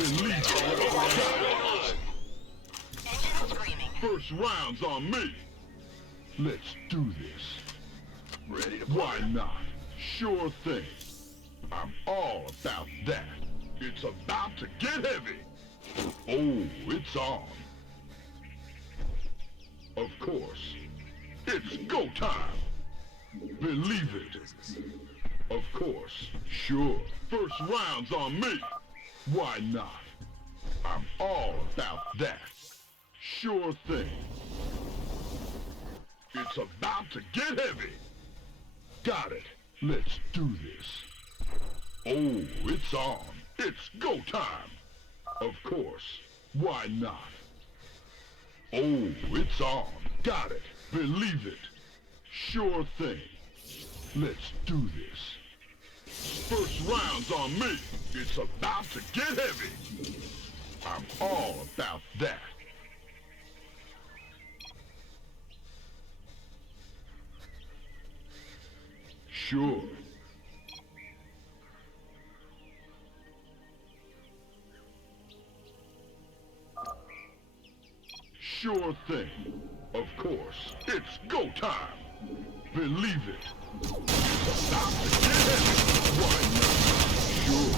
Believe it. Engine screaming. First round's on me. Let's do this. Ready to Why not? Sure thing. I'm all about that. It's about to get heavy. Oh, it's on. Of course. It's go time. Believe it. Of course. Sure. First round's on me. Why not? I'm all about that. Sure thing. It's about to get heavy. Got it. Let's do this. Oh, it's on. It's go time. Of course. Why not? Oh, it's on. Got it. Believe it. Sure thing. Let's do this. First round's on me. It's about to get heavy. I'm all about that. Sure. Sure thing. Of course. It's go time. Believe it. It's about to get heavy. Why not? Sure.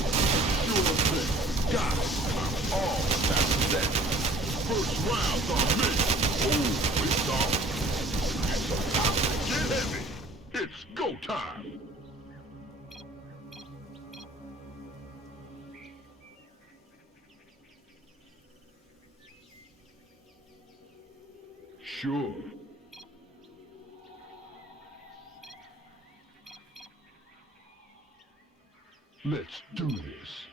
Sure thing. Got it. I'm all about that. First round's on me. Oh, it's on. It's about to get heavy. It's go time. Sure. Let's do this.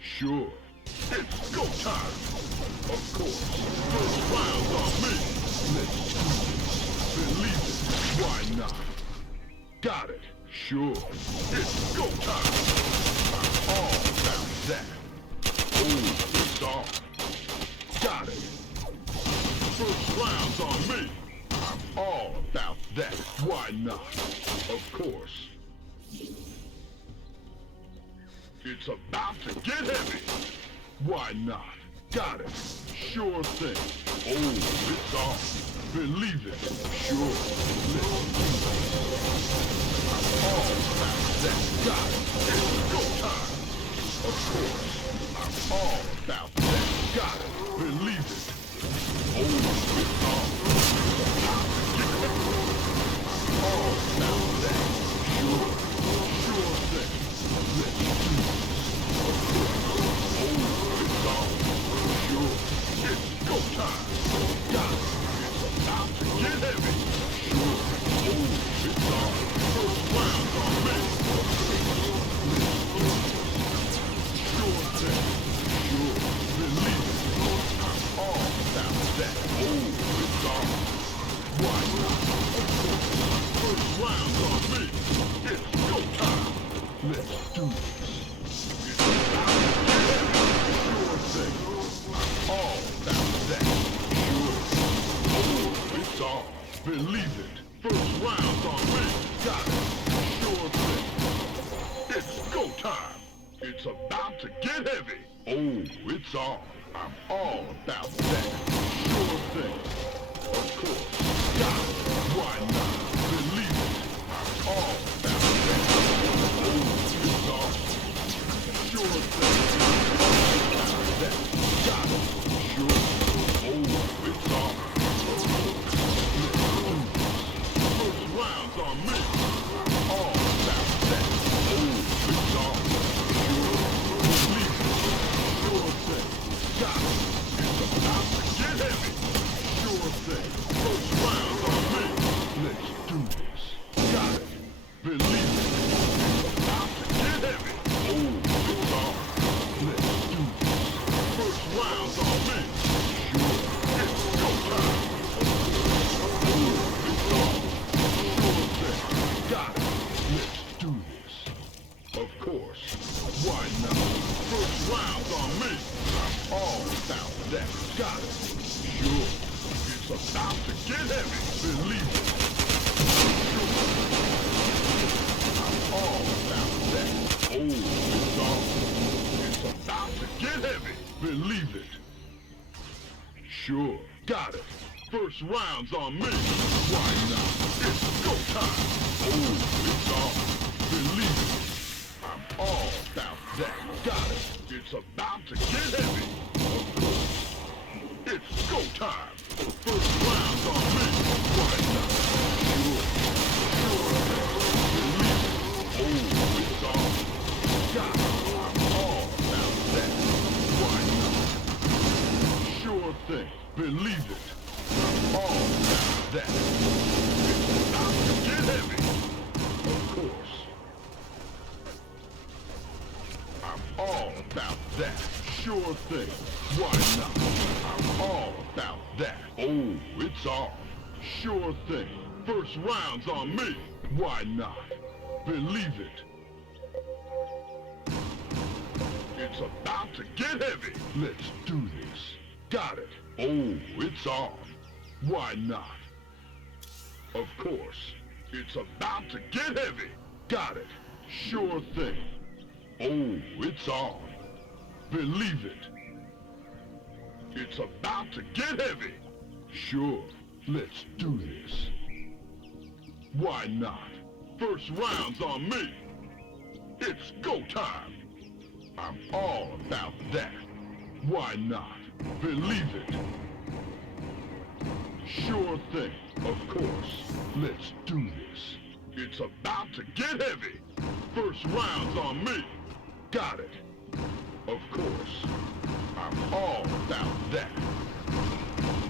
Sure. It's go time. Of course. First round's on me. Let's do this. Believe it. Why not? Got it. Sure. It's go time. I'm all about that. Oh, it's on. Got it. First round's on me. I'm all about that. Why not? Of course. It's about to get heavy. Why not? Got it. Sure thing. Oh, it's on. Believe it. Sure. Let's do this. I'm all about that. Got it. It's go time. Of course. I'm all about that. Got it. Believe it. Oh, it's on. It's about to get heavy. I'm all about that. Sure. Sure thing. Let's do this. Of course. Oh, it's on. Sure. It's go time. Got it. It's about to get heavy. Sure. Oh, it's on. First round's on me. Sure thing. Sure. Believe it. I'm all about that. Oh, it's on. Why not? Of course. First round's on me. It's go time. Let's do this. It's about to get heavy. Sure thing. I'm all about that. Sure. Oh, it's on. Believe it. First round's on me. Got it. Sure thing. It's go time. It's about to get heavy. Oh, it's on. I'm all about that. Sure thing. Of course. Got it. Why not? Believe it. I'm all about that. Oh, it's on. Sure thing. All about that. Got it. Sure. Oh, it's on. First round's on me. All about that. Oh, it's on. Sure. Believe it. Sure thing. Got it. It's about to get heavy. Sure thing. First round's on me. Let's do this. Got it. Believe it. It's about to get heavy. Oh, it's on. Let's do this. First round's on me. Sure. It's go time. Oh, it's on. Sure thing. Got it. Let's do this. Of course. Why not? all about that. Got it. Sure. It's about to get heavy. Believe it. All about that. Oh, it's on. It's about to get heavy. Believe it. Sure. Got it. First round's on me. Why not? It's go time. Oh, it's on. Believe it. I'm all about that. Got it. It's about to get heavy. Of course. It's go time. First round's on me. Why not? Sure. Sure. Believe it. Oh, it's on. Got it. I'm all about that. Why not? Sure thing. Believe it. I'm all about that. It's about to get heavy. Of course. I'm all about that. Sure thing. Why not? I'm all about that. Oh, it's on. Sure thing. First round's on me. Why not? Believe it. It's about to get heavy. Let's do this. Got it. Oh, it's on. Why not? Of course. It's about to get heavy. Got it. Sure thing. Oh, it's on. Believe it. It's about to get heavy. Sure. Let's do this. Why not? First round's on me. It's go time. I'm all about that. Why not? Believe it. Sure thing. Of course. Let's do this. It's about to get heavy. First round's on me. Got it. Of course. I'm all about that.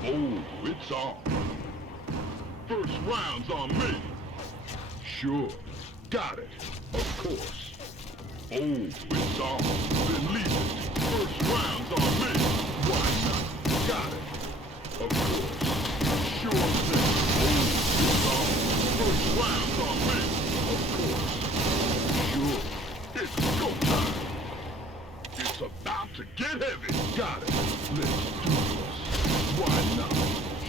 Oh, it's on. First round's on me. Sure. Got it. Of course. Oh, it's on. Believe it. First round's on me. Why not? Got it. Of course. Sure thing. Oh, it's on. First round's on me. Of course. Sure. It's go time. It's about to get heavy. Got it. Let's do this. Why not?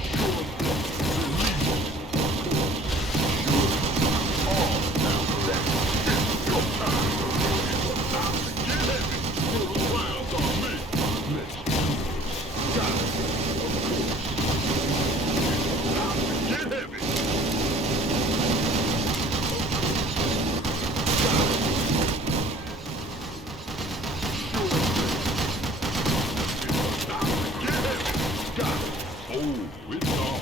Sure thing. Believe it. Of course. Sure. I'm all about that. It's go time. It's about to get heavy. First round's on me. Let's do this. Got it. Of course. It's about to get heavy. Got it. Sure thing. It's about to get heavy. Got it. Oh, it's on.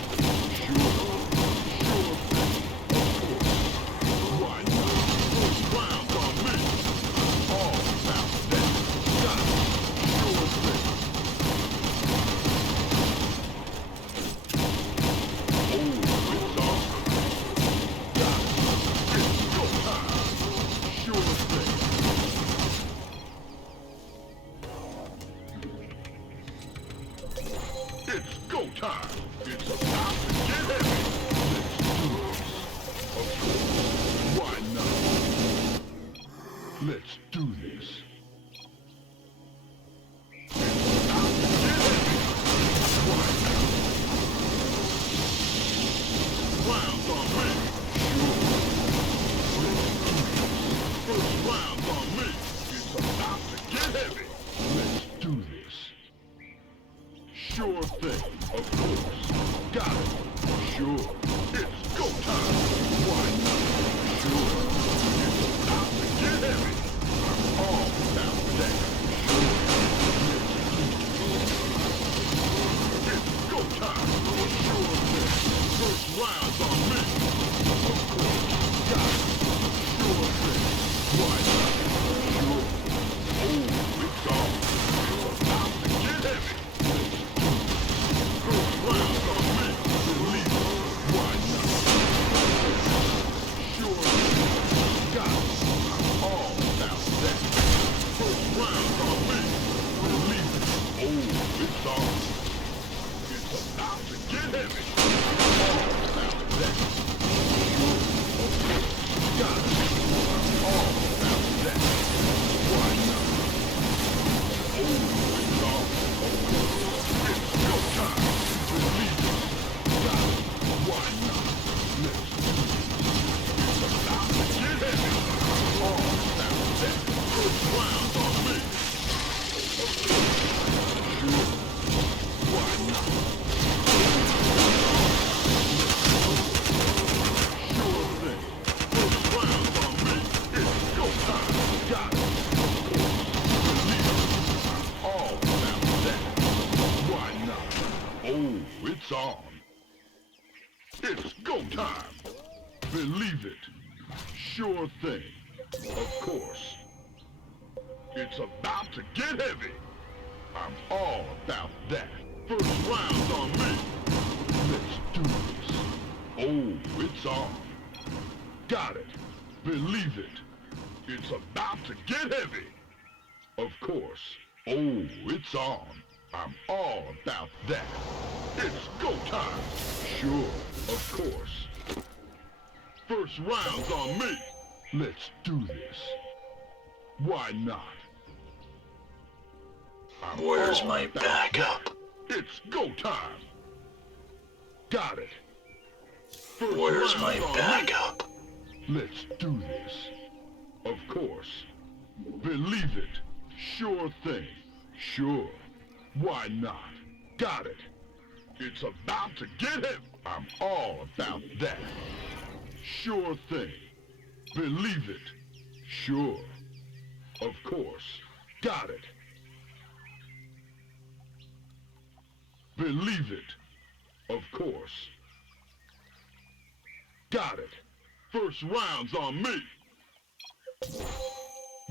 Sure. Sure thing. Of course. Why not? First round's on me. I'm all about that. Got it. Sure thing. Oh, it's on. Got it. It's go time. Sure thing. It's go time. It's about to get heavy. Let's do this. Of course. Why not? Let's do this. It's about to get heavy. Why not? Round's on me. Sure. Let's do this. First round's on me. It's about to get heavy. Let's do this. Sure thing. Of course. Got it. Sure. It's go time. Why not? Sure. It's about to get heavy. I'm all about that. Sure. Let's do this. It's go time. Sure thing. First round's on me. Of course. Got it. Sure thing. Why not? Sure. Oh, it's on. It's about to get heavy. Let's do this. First round's on me. Believe it. Why not? Sure. Got it. I'm all about that. First round's on me. Believe it. Oh, it's on. It's about to get heavy. I'm all about that. Sure. Okay. Got it. I'm all about that. Why not? Oh, it's on. time. Believe it. Sure thing. Of course. It's about to get heavy. I'm all about that. First round's on me. Let's do this. Oh, it's on. Got it. Believe it. It's about to get heavy. Of course. Oh, it's on. I'm all about that. It's go time. Sure, of course. First round's on me. Let's do this. Why not? I'm Where's all my about backup? that. It's go time. Got it. First Where's my round's on me. backup? Let's do this. Of course. Believe it. Sure thing. Sure. Why not? Got it. It's about to get him. I'm all about that. Sure thing. Believe it. Sure. Of course. Got it. Believe it. Of course. Got it. First round's on me.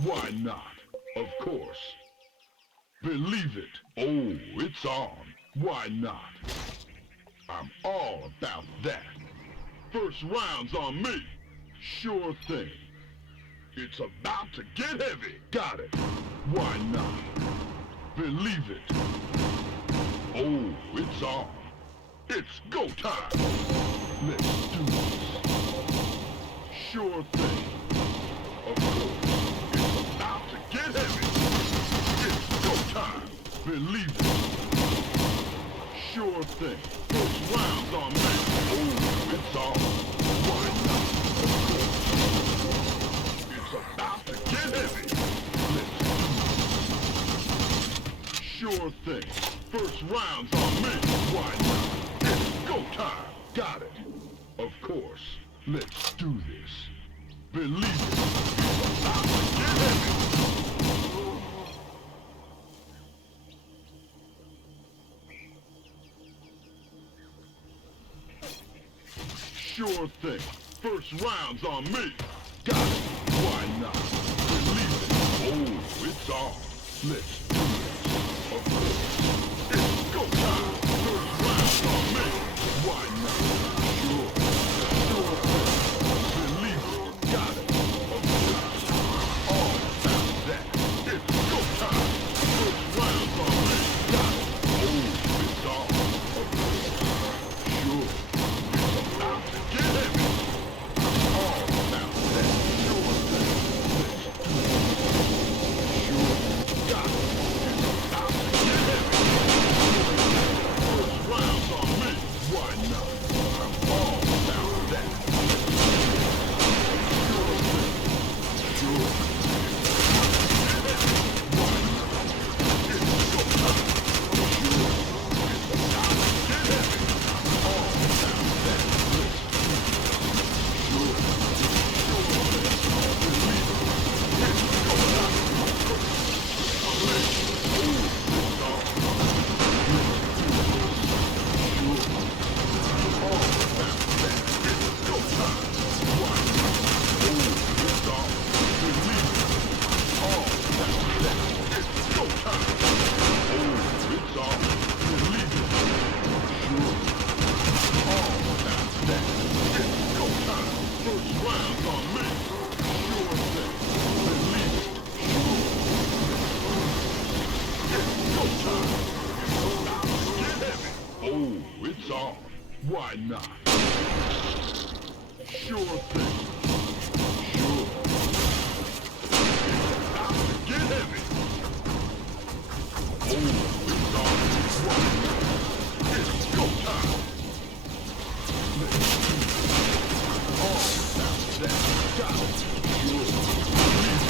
Why not? Of course. Believe it. Oh, it's on. Why not? I'm all about that. First round's on me. Sure thing. It's about to get heavy. Got it. Why not? Believe it. Oh, it's on. It's go time. Let's do this. Sure thing. Of course. It's about to get heavy. It's go time. Believe it. Sure thing. First round's on me. Oh, it's on. Why not? Of course. It's about to get heavy. Let's do this. Sure thing. First round's on me. Why not? It's go time. Got it. Of course. Let's do this. Believe it. It's about to get heavy. Sure thing. First round's on me. Got it. Why not? Believe it. Oh, it's on. Let's do this. Of course. It's go time. First round's on me. Why not? Sure. Sure thing. Believe it. Got it. Of course. All about that. It's go time. First round's on me. Got it. Oh, it's on. Of course. Sure. It's about to get heavy. All about that. Sure thing. Let's do it. Sure. Got it. It's about to get heavy. First round's on me. Why not? I'm all about that. Sure thing. Sure. Why not? It's go time. Sure. It's about to get heavy. All about that. Let's do it. Sure. Sure thing. Believe it. It's go time. Oh, it's on. It's on. Why not? Sure thing. Sure. It's about to get heavy. Oh, it's on. Why not? It's go time. Let's do it. All about that. Got it. Sure. Believe it.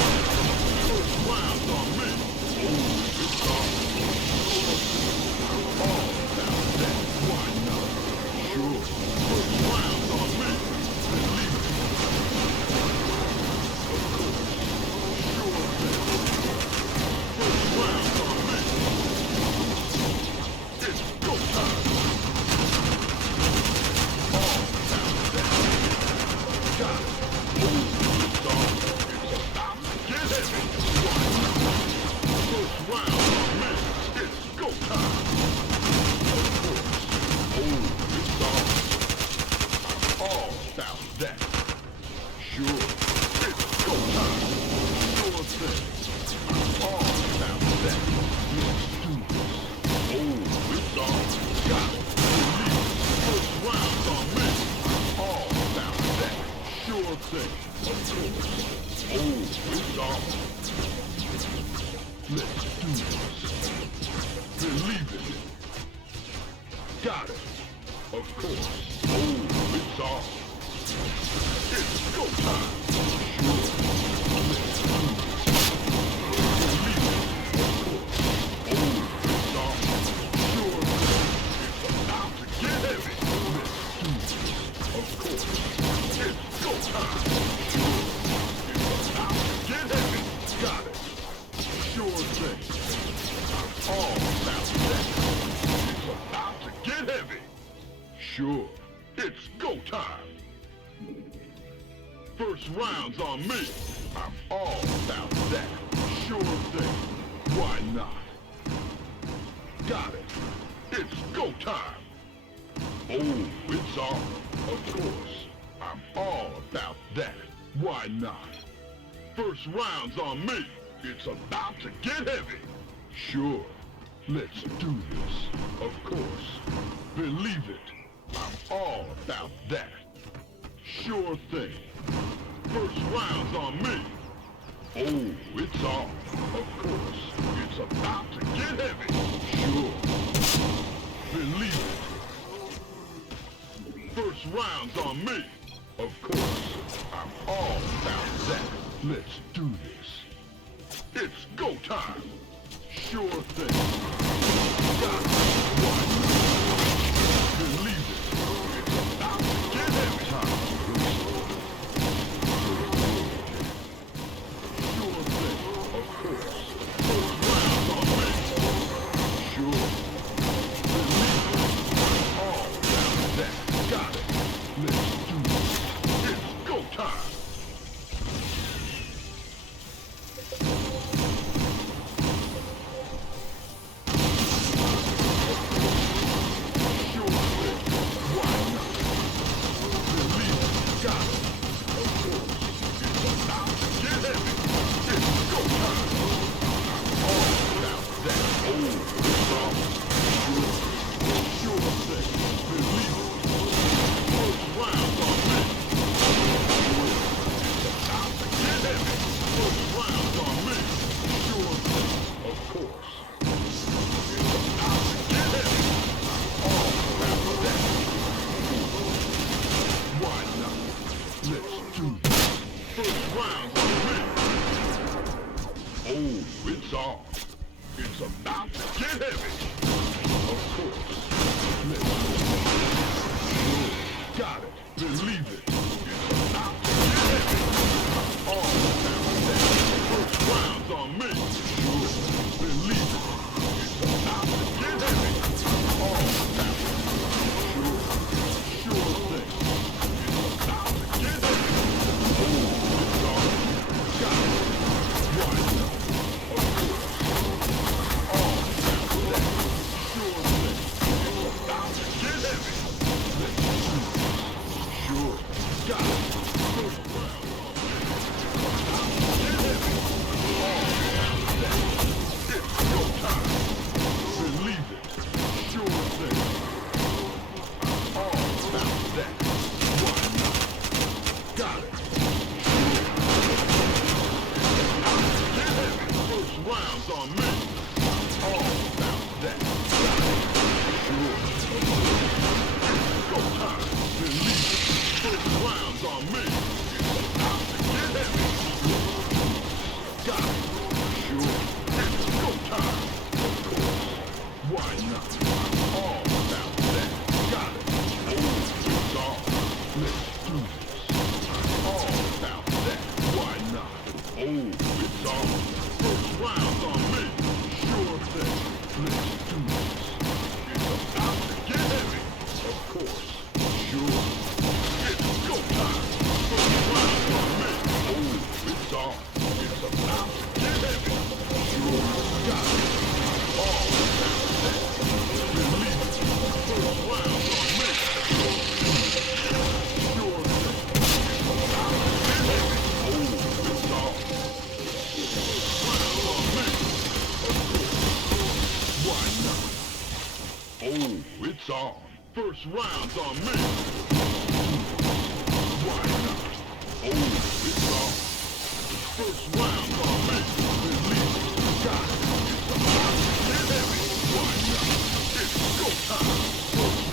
First round's on me. Oh, it's on. All about that. Why not? Sure. First round's on me. Believe it. Of course. Sure thing. First round's on me. It's go time. All about that. Got it. Of course. Oh, it's on. It's go time. Sure, it's go time. First round's on me. I'm all about that. Sure thing. Why not? Got it. It's go time. Oh, it's on. Of course. I'm all about that. Why not? First round's on me. It's about to get heavy. Sure. Let's do this. Of course. Believe it. I'm all about that. Sure thing. First round's on me. Oh, it's on. Of course. It's about to get heavy. Sure. Believe it. First round's on me. Of course. I'm all about that. Let's do this. It's go time. Sure thing. Got one. Believe it. It's about to get heavy. Time. Sure thing. Of course. First round on me. Sure. Believe it. All about that. Got it. Let's do this. It's go time. It's on. It's about to get heavy. Of course. Let's got it. Believe it. It's about to get heavy. All about that. First round's on me. Sure. Believe it. It's about to get heavy. All about it. Sure. Sure thing. It's about to get heavy. Oh, it's on. Got it. Why not? Rounds on me. All about that. Sure. Go time. Believe it. First rounds on me. It's about to get heavy. Got it. Sure. It's go time. Of course. Why not? I'm all about that. Got it. Oh, it's on. Let's do this. I'm all about that. Why not? Oh, it's on. First round on me. Sure thing. Let's do this. It's about to get heavy. Of course. Sure. It's go time. First round on me. Oh, it's on. It's about to get heavy. Sure. Got it. All about that. Believe it. First round on me. Sure thing. It's about to get heavy. Oh, it's on. Why not? Oh, it's on. First round's on me. Why not? Oh, it's on. First round's on me. Believe it. Got it. It's about to get heavy. Why not? It's go time. First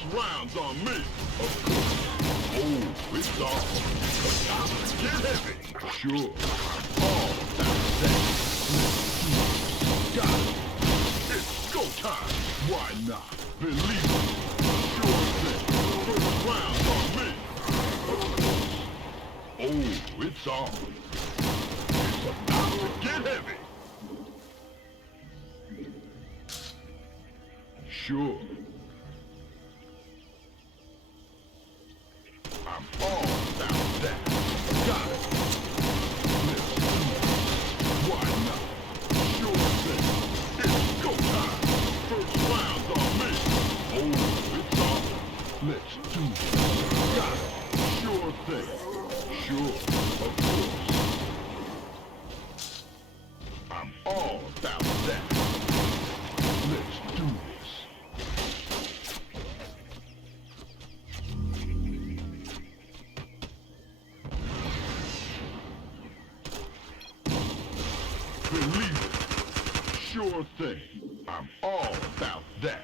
First round's on me. Of course. Oh, it's on. About to get heavy. Sure. All that's that. Got it. It's go time. Why not? Believe it. Sure thing. First round's on me. Of course. Oh, it's on. It's about to get heavy. Sure. I'm all about that. Got it. Let's do it. Why not? Sure thing. It's go time. First round's on me. Oh, it's on. Let's do it. Got it. Sure thing. Sure. Of course. I'm all about that. Let's do this. Believe it. Sure thing. I'm all about that.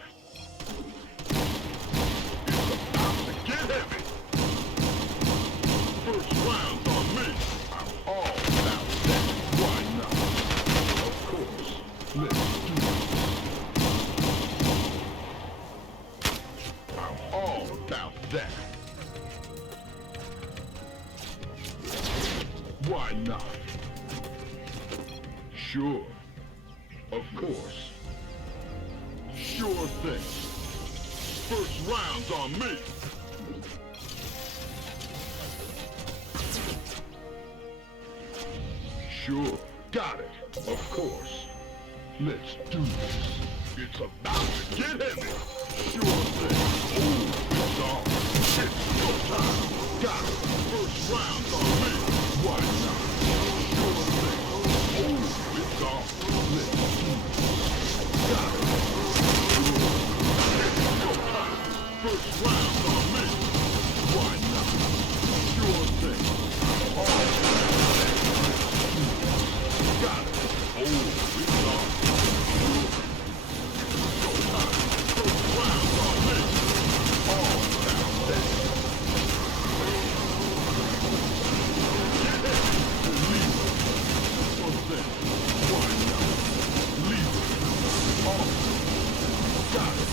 It's about to get heavy. First round's on me. I'm all about that. Why not? Of course. Let's do it. I'm all about that. Why not? Sure. Of course. Sure thing. First round's on me. Sure. Got it. Of course. Let's do this. It's about to get heavy. Sure thing. Oh, it's on. It's go time. Got it. First round's on me. Why not? Sure thing. Oh, it's on. Let's do this. Got it. Sure. It's go time. First round's on me. Why not? Sure thing. All right. Got it. Oh, it's on. Sure. Go time. First round's on me. All about that. Get it. Believe it. One thing. Why not? Leave it. All. Got it.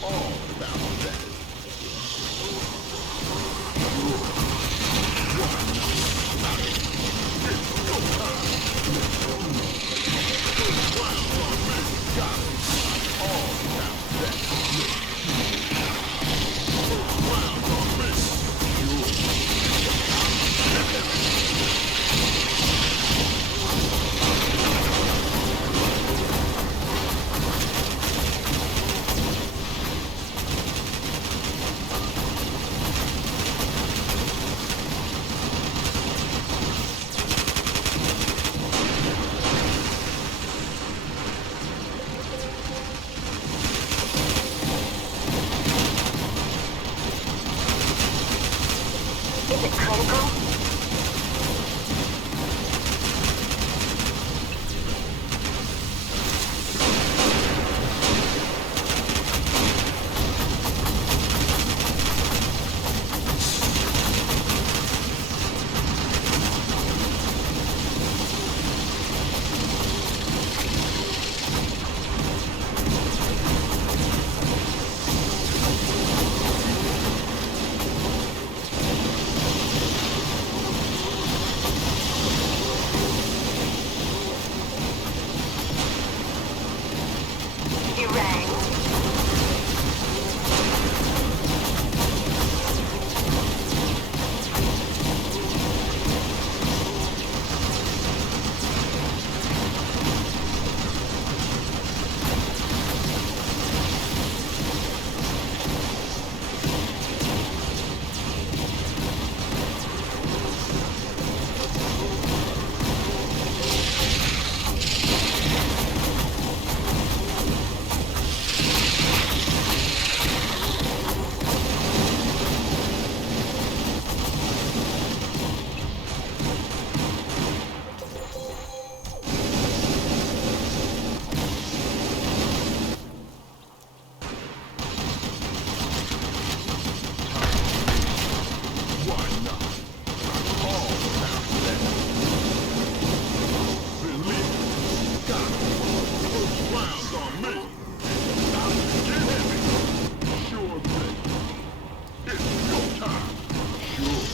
All about that. Sure. Why not? It's go time. Let's do it. First round on me. Got it. All about that. Let's do it. First round on me. Sure. Is it critical? Sure,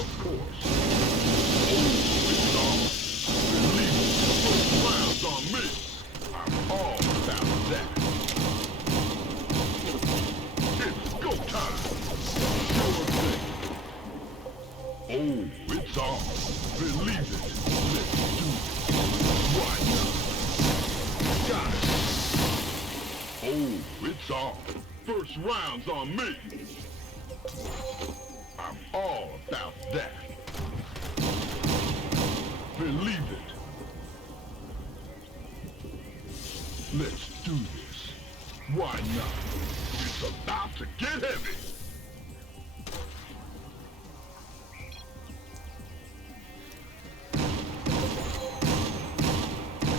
of course. Oh, it's on. Believe it. First round's on me. I'm all about that. It's go time. Sure thing. Oh, it's on. Believe it. Let's do it. Why not? Got it. Oh, it's on. First round's on me. I'm all about that. Believe it. Let's do this. Why not? It's about to get heavy.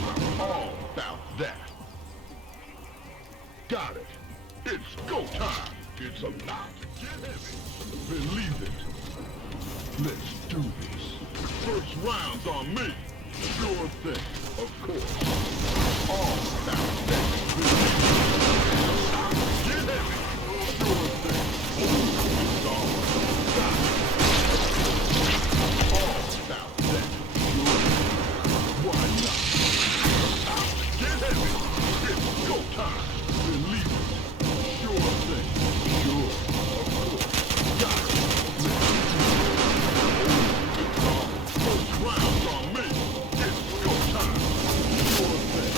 I'm all about that. Got it. It's go time. It's about to get heavy. Believe it. Let's do this. First round's on me. Sure thing. Of course. All about that. Believe it. It's about to get heavy. Sure thing. Oh, it's on. Got it. All about that. Sure thing. Why not? It's about to get heavy. It's go time. Believe it. Sure thing. Sure. Of course. Got it. Let's do it. Oh, it's on. First round's on me. It's go time. Sure thing.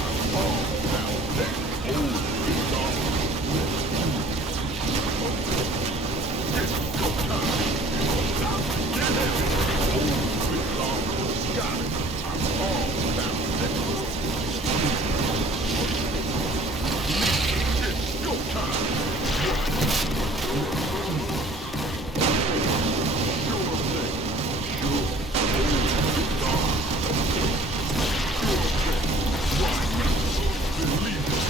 I'm all about that. Oh, it's on. Let's do it. Of course. It's go time. It's about to get heavy. Oh, it's on. Got it. I'm all about that. It's go time. Sure thing. Sure. Oh, it's on. Sure thing. Why not? Believe it.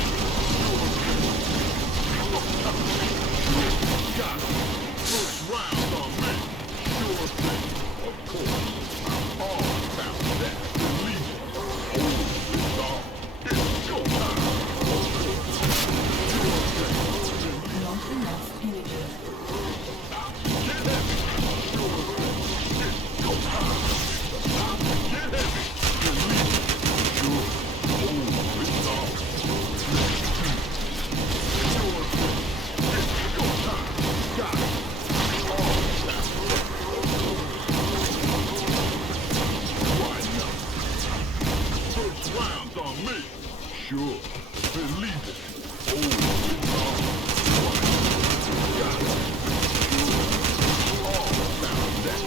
Sure thing. Go time. Sure. Got it. First round on me. Sure thing. Of course. I'm all about that. Believe it. Oh, it's on. It's go time. Of course. Sure thing. Believe Not enough energy. about to get heavy. Sure thing. It's go time. It's about to get heavy. Believe it. Sure. Oh, it's on. Let's do it. Sure thing. It's go time. Got it. All about that. Why not? First round's on me. Sure. Believe it. Oh, it's on. Why not? Got it. Sure. All about that.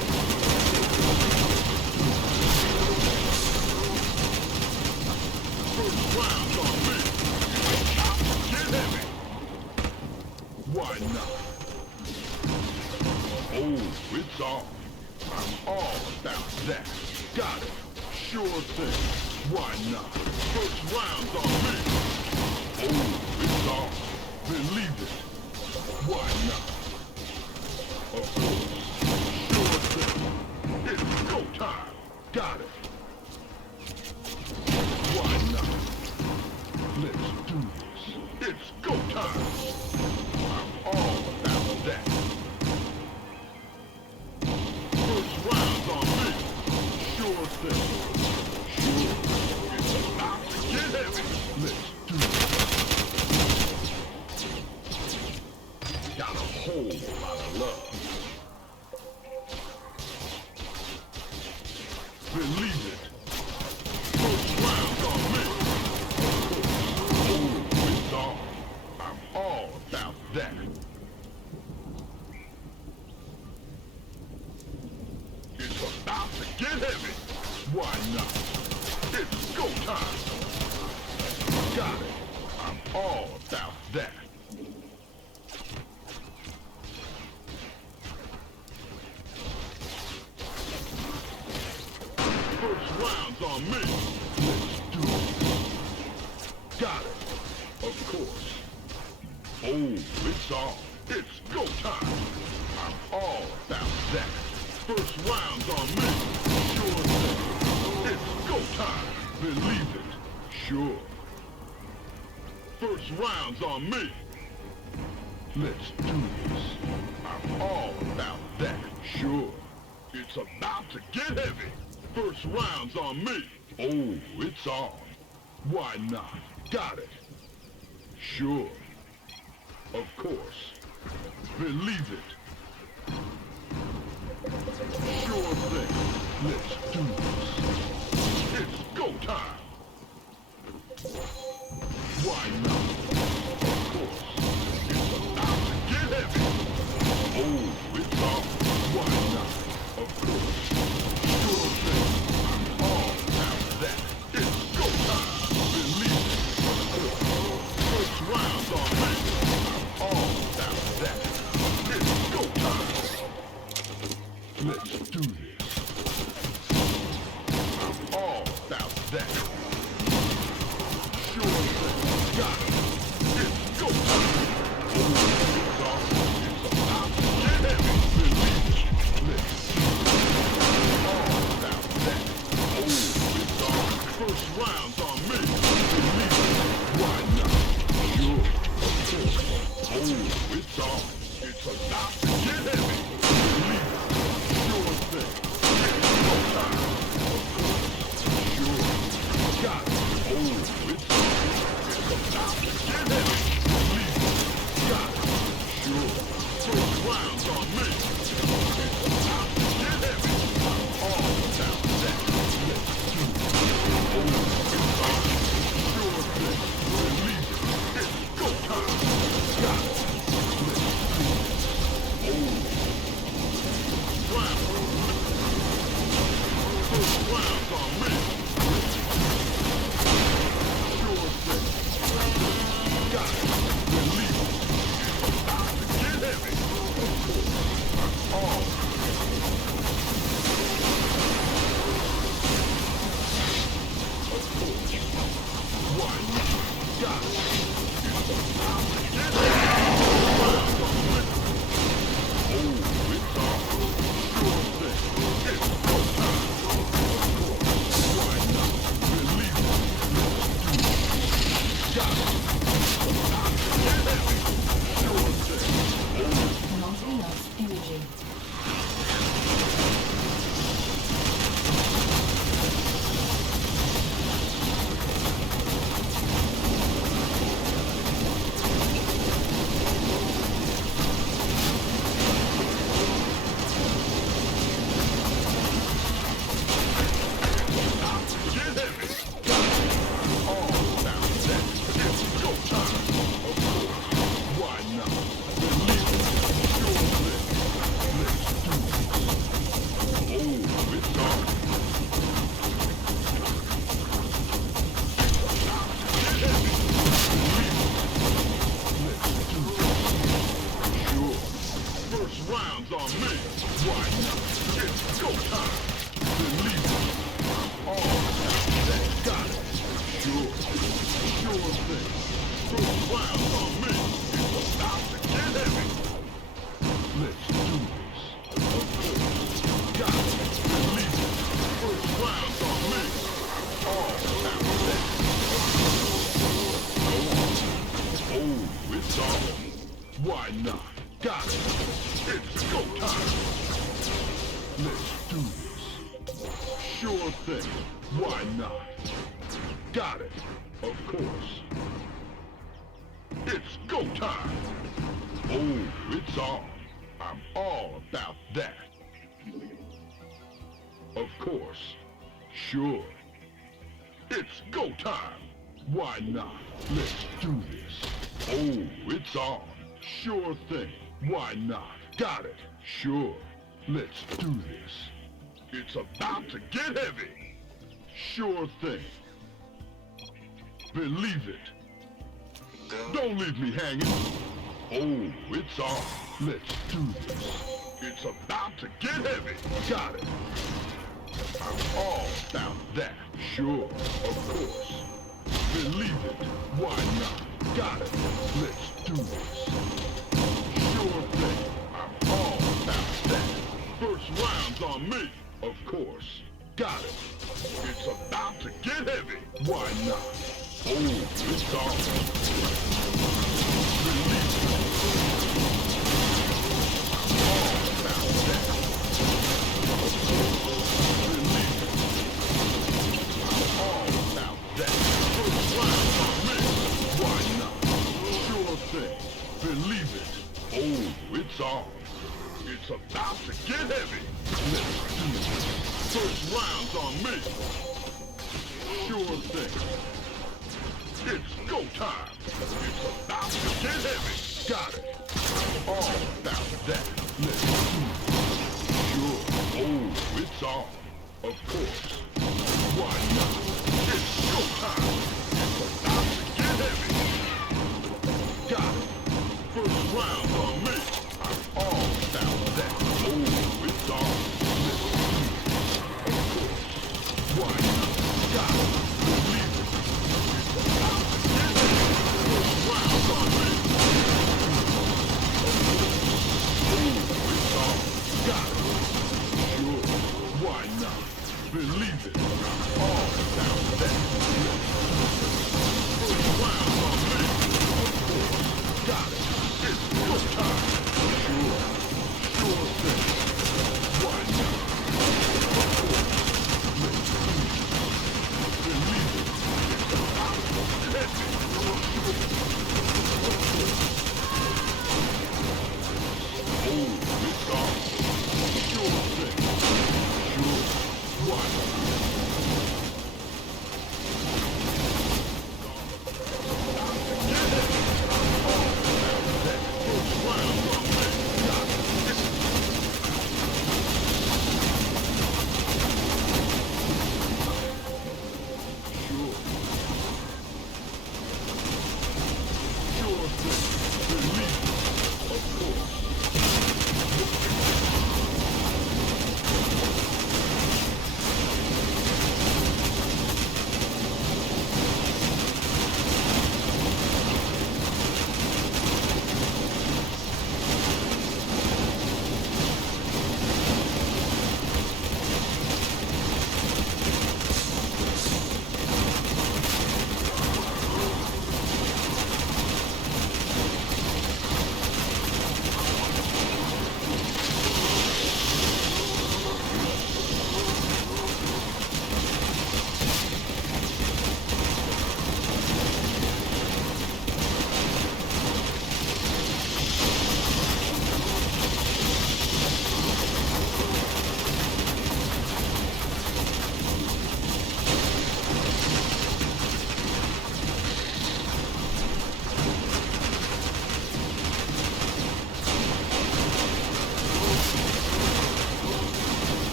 First round's on me. It's about to get heavy. Why not? Oh, it's on. I'm all about that. Got it. Sure thing. Why not? First round's on me. Oh, it's on. Believe it. Why not? Of course. Sure thing. It's go time. Got it. Why not? Let's do this. It's go time. I'm all about that. First round's on me. Sure thing. Sure. It's about to get heavy. Let's do it. Got a whole lot of love. Believe it. First round's on me. Of course. Oh, it's on. I'm all about that. It's about to get heavy. Why not? It's go time. Got it. I'm all about that. First round's on me. Let's do it. Got it. Of course. Oh, it's on. It's go time. I'm all about that. First round's on me. Sure thing. It's go time. Believe it. Sure. First round's on me. Let's do this. I'm all It's about to get heavy. First round's on me. Oh, it's on. Why not? Got it. Sure. Of course. Believe it. Sure thing. Let's do this. It's go time. Why not? Of course. It's about to get heavy. Oh, it's on. Why not? Of course. Sure thing. I'm all about that. It's go time. Believe it. Of course. First round's on me. I'm all about that. It's go time. Let's do this. I'm all about that. Sure thing. Got it. It's go time. Oh, it's on. It's about to get heavy. Believe it. Let's see. All about that. Oh, it's on. First round's on me. Believe it. Why not? Sure. Of course. Oh, it's on. It's about to get heavy. Believe it. Sure thing. It's go time. Of course. Sure. Got it. Oh, it's on. It's about to get heavy. Believe it. Got it. Sure. First round's on me. It's about to get heavy. I'm all about that. Let's do it. Oh, it's on. Sure thing. Believe it. It's go time. Got it. Let's do it. Oh. Round. First round's on me. Sure thing. Got it. Believe it. It's about to get heavy. Of course. I'm all. Of course. Why not? Got it. It's about to get heavy. Round on me. Oh, it's on. Sure thing. It's go time. Of course. Why not? Believe it. Let's do it. Got it. It's about to get heavy. Sure thing. Oh, Not enough energy. about to get heavy. Got it. All about that. It's go time. Of course. Why not? Believe it. Sure thing. Let's do this. Oh, it's on. About to get heavy. Believe it. Let's do this. Sure. First round's on me. Why not? It's go time. Believe it. I'm all about that. Got it. Sure. Sure thing. First round's on me. It's about to get heavy. Let's do this. Of course. Got it. Believe it. First round's on me. I'm all about that. Go on. Oh, it's on. Why not? Got it. It's go time. Let's do this. Sure thing. Why not? Got it. Of course. It's go time. Oh, it's on. I'm all about that. Of course. Sure. It's go time. Why not? Let's do this. Oh, it's on. Sure thing. Why not? Got it. Sure. Let's do this. It's about to get heavy. Sure thing. Believe it. Don't leave me hanging. Oh, it's on. Let's do this. It's about to get heavy. Got it. I'm all about that. Sure, of course. Believe it. Why not? Got it. Let's do this. Sure thing. I'm all about that. First round's on me. Of course. Got it. It's about to get heavy. Why not? Oh, it's on. Release it. I'm all about that. It's about to get heavy. Let's do it. First round's on me. Sure thing. It's go time. It's about to get heavy. Got it. All about that. Let's do it. Sure. Oh, it's on. Of course. Why not? It's go time. It's about to get heavy. Got it. First round's on me. I'm all about that. Oh, it's on. Let's do it. Of course. Why not? Got it. Believe it. It's about to get heavy. First round's on me. Of course. Oh, it's on. Got it. Sure. Why not? Believe it. I'm all about that. First round's on me. Of course. Got it. It's go time. Sure. Sure thing. Why not? Of course. Let's do it. Believe it. It's about to hit me. Oh, it's on. Sure thing. Sure. Why not? Get it. All about that. First round on me. Got it. Sure. Sure thing. Believe it. Of course.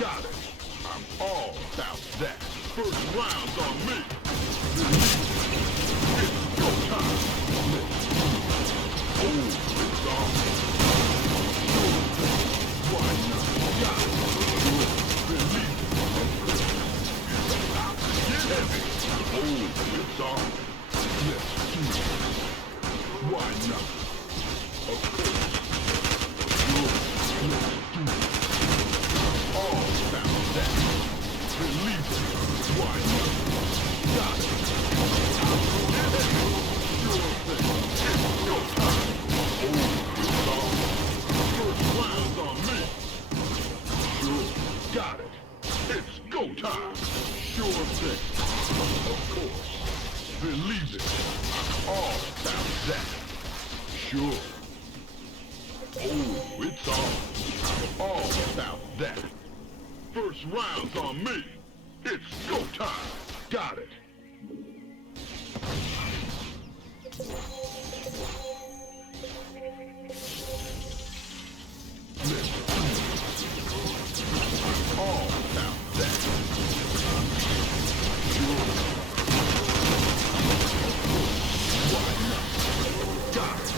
Got it. I'm all about that. First round's on me. It's go time. Oh, it's on. Why not? Got it. Believe it. It's about to get heavy. Oh, it's on. Let's do it. Why not? Of course. Let's do it. All about that. Believe it. Why not? Got it. Get it. Sure thing. It's go time. Oh, it's on. First round's on me. Sure. Got it. It's go time. Sure thing. Of course. Believe it. I'm all about that. Sure. Oh, it's all about that. First round's on me. It's go time. Got it. All about that. Sure. Why not? Got it.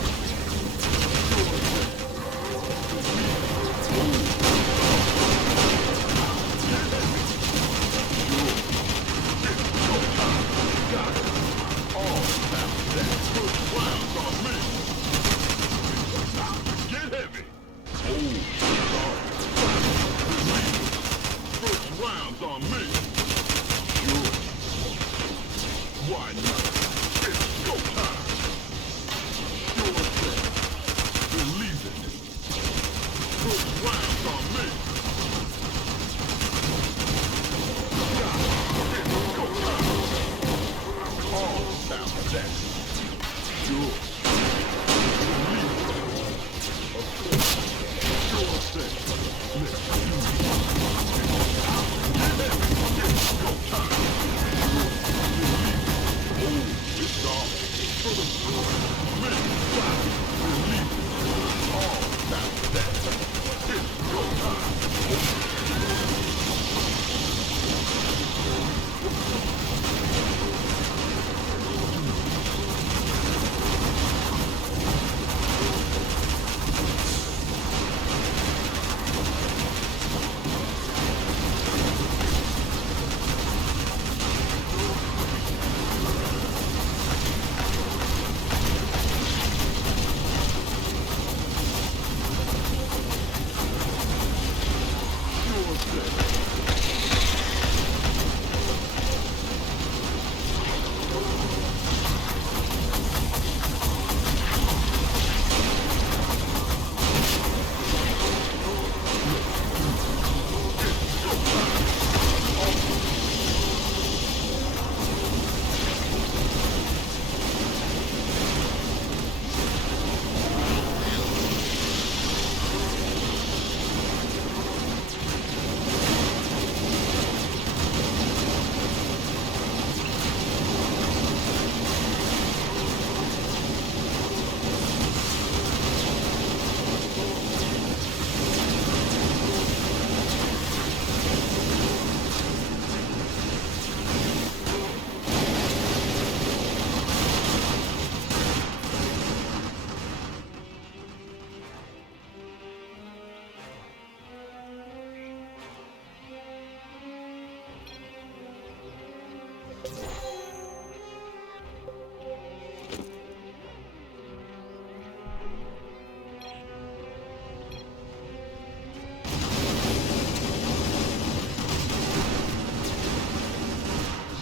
Sure thing.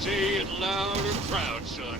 Say it loud and proud, son.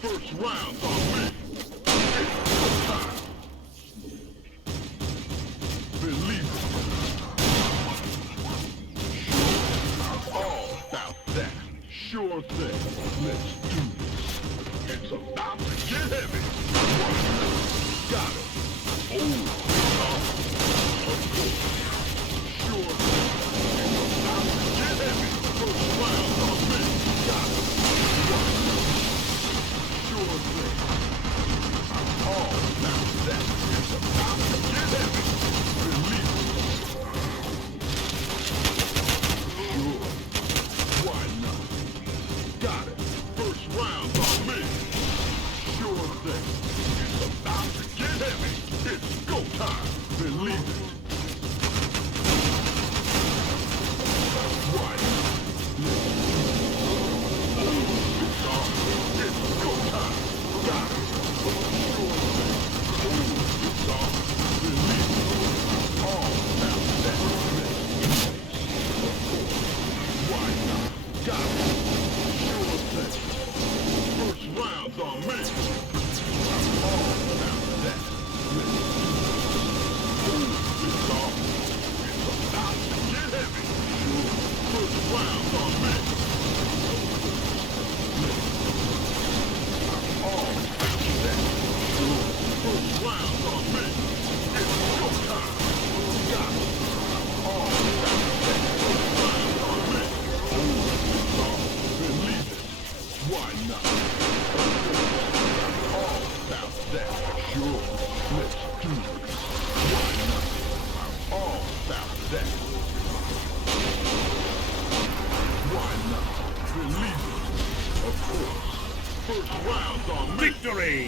First round's on me. It's time. Believe it. All about that. Sure thing. Let's do this. It's about to get heavy. Got it. Of course. Sure thing. It's about to get heavy. First round's on me. Got it. Sure thing. All about that. It's about to get heavy. Believe it. round's on me. All about that. First round's on me. It's your time. Got it. All about that. First round's on me. Oh, believe it. Why not? All about that. Sure. Let's do it. Why not? All about that. Why not? Believe it. Of course. First round's on me. Victory!